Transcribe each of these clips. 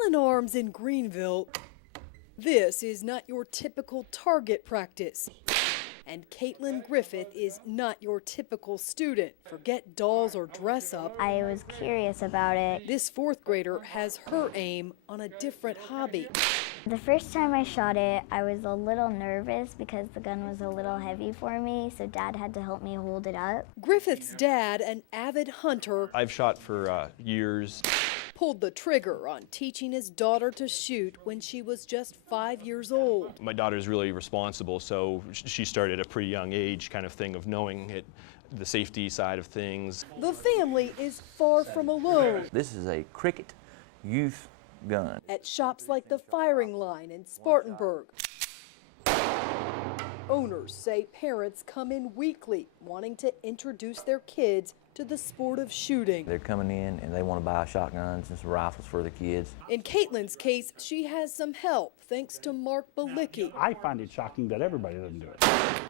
Allen Arms in Greenville. This is not your typical target practice. And Caitlin Griffith is not your typical student. Forget dolls or dress up. I was curious about it. This fourth grader has her aim on a different hobby. The first time I shot it, I was a little nervous because the gun was a little heavy for me, so Dad had to help me hold it up. Griffith's dad, an avid hunter, I've shot for years. Pulled the trigger on teaching his daughter to shoot when she was just 5 years old. My daughter's really responsible, so she started at a pretty young age kind of thing of knowing it, the safety side of things. The family is far from alone. This is a Cricket youth gun. At shops like the Firing Line in Spartanburg, owners say parents come in weekly wanting to introduce their kids to the sport of shooting. They're coming in and they want to buy shotguns and some rifles for the kids. In Caitlin's case, she has some help thanks to Mark Balicki, I find it shocking that everybody doesn't do it.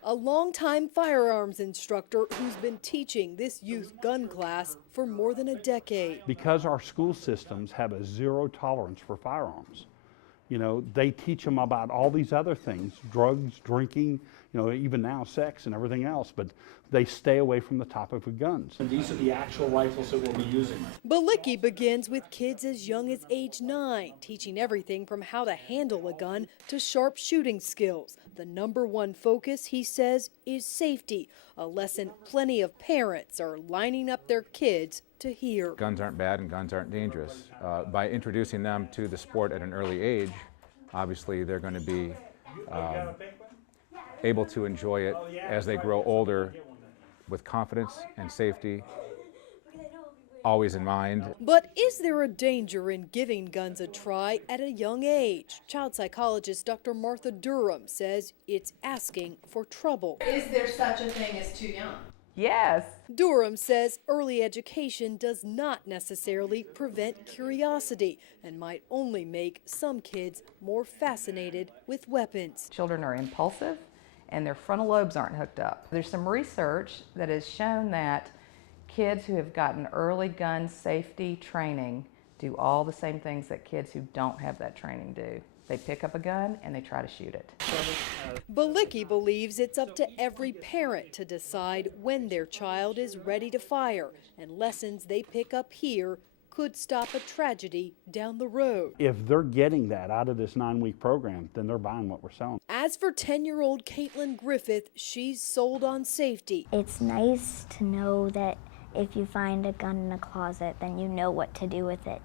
a longtime firearms instructor who's been teaching this youth gun class for more than a decade. Because our school systems have a zero tolerance for firearms. You know, they teach them about all these other things, drugs, drinking, you know, even now sex and everything else, but they stay away from the topic of guns. And these are the actual rifles that we'll be using. Balicki begins with kids as young as age 9, teaching everything from how to handle a gun to sharp shooting skills. The #1 focus, he says, is safety, a lesson plenty of parents are lining up their kids to hear. Guns aren't bad and guns aren't dangerous. By introducing them to the sport at an early age, obviously they're going to be able to enjoy it as they grow older with confidence and safety always in mind. But is there a danger in giving guns a try at a young age? Child psychologist Dr. Martha Durham says it's asking for trouble. Is there such a thing as too young? Yes. Durham says early education does not necessarily prevent curiosity and might only make some kids more fascinated with weapons. Children are impulsive and their frontal lobes aren't hooked up. There's some research that has shown that kids who have gotten early gun safety training do all the same things that kids who don't have that training do. They pick up a gun and they try to shoot it. Balicki believes it's up to every parent to decide when their child is ready to fire, and lessons they pick up here could stop a tragedy down the road. If they're getting that out of this 9-week program, then they're buying what we're selling. As for 10-year-old Caitlin Griffith, she's sold on safety. It's nice to know that if you find a gun in a closet, then you know what to do with it.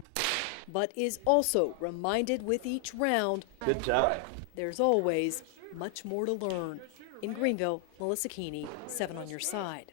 But is also reminded with each round, Good job. there's always much more to learn. In Greenville, Melissa Keeney, 7 on your side.